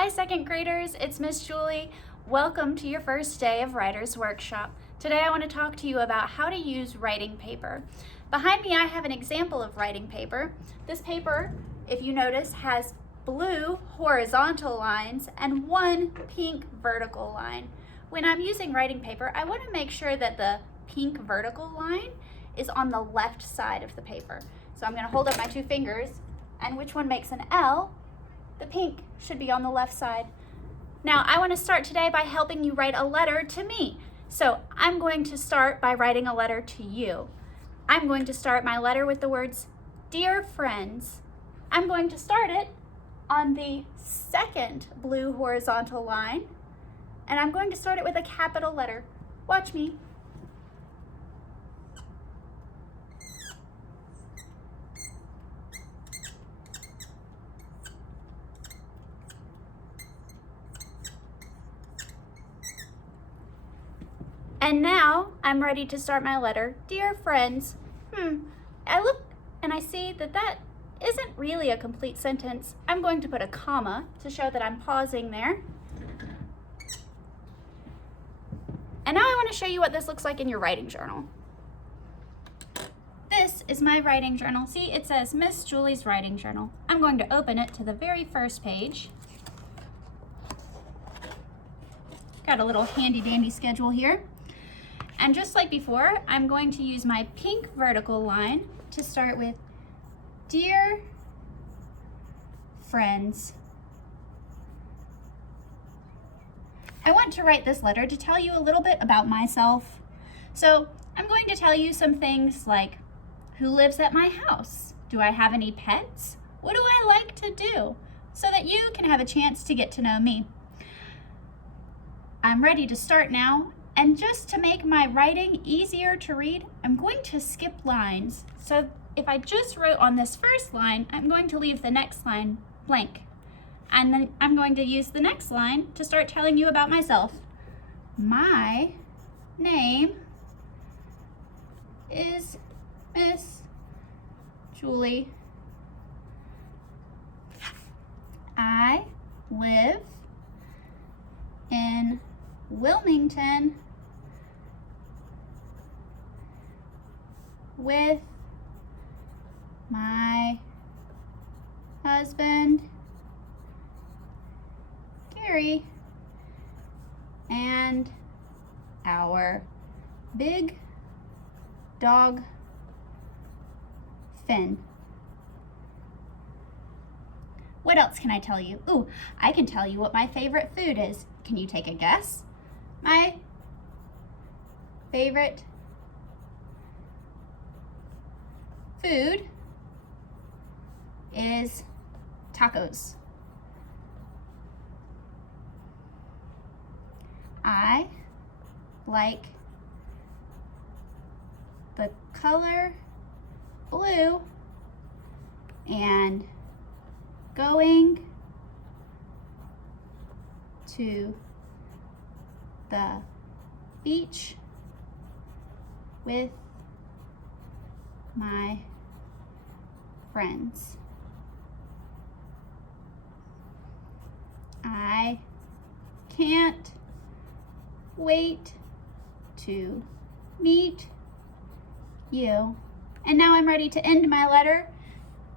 Hi, second graders, it's Miss Julie. Welcome to your first day of Writer's Workshop. Today I want to talk to you about how to use writing paper. Behind me I have an example of writing paper. This paper, if you notice, has blue horizontal lines and one pink vertical line. When I'm using writing paper, I want to make sure that the pink vertical line is on the left side of the paper. So I'm going to hold up my two fingers, and which one makes an L? The pink should be on the left side. Now I want to start today by helping you write a letter to me. So I'm going to start by writing a letter to you. I'm going to start my letter with the words, "Dear friends." I'm going to start it on the second blue horizontal line, and I'm going to start it with a capital letter. Watch me. And now I'm ready to start my letter. Dear friends. I look and I see that that isn't really a complete sentence. I'm going to put a comma to show that I'm pausing there. And now I want to show you what this looks like in your writing journal. This is my writing journal. See, it says Miss Julie's Writing Journal. I'm going to open it to the very first page. Got a little handy dandy schedule here. And just like before, I'm going to use my pink vertical line to start with, "Dear friends." I want to write this letter to tell you a little bit about myself. So I'm going to tell you some things like, who lives at my house? Do I have any pets? What do I like to do? So that you can have a chance to get to know me. I'm ready to start now. And just to make my writing easier to read, I'm going to skip lines. So if I just wrote on this first line, I'm going to leave the next line blank. And then I'm going to use the next line to start telling you about myself. My name is Miss Julie. I live in Wilmington with my husband, Gary, and our big dog, Finn. What else can I tell you? Ooh, I can tell you what my favorite food is. Can you take a guess? My favorite food is tacos. I like the color blue and going to the beach with my friends. I can't wait to meet you. And now I'm ready to end my letter.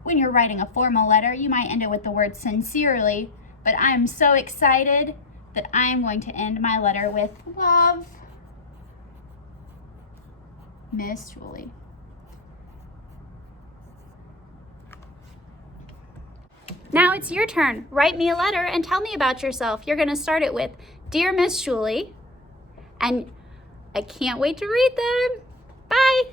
When you're writing a formal letter, you might end it with the word sincerely, but I'm so excited that I'm going to end my letter with love, Miss Julie. Now it's your turn. Write me a letter and tell me about yourself. You're going to start it with, "Dear Miss Julie," and I can't wait to read them. Bye.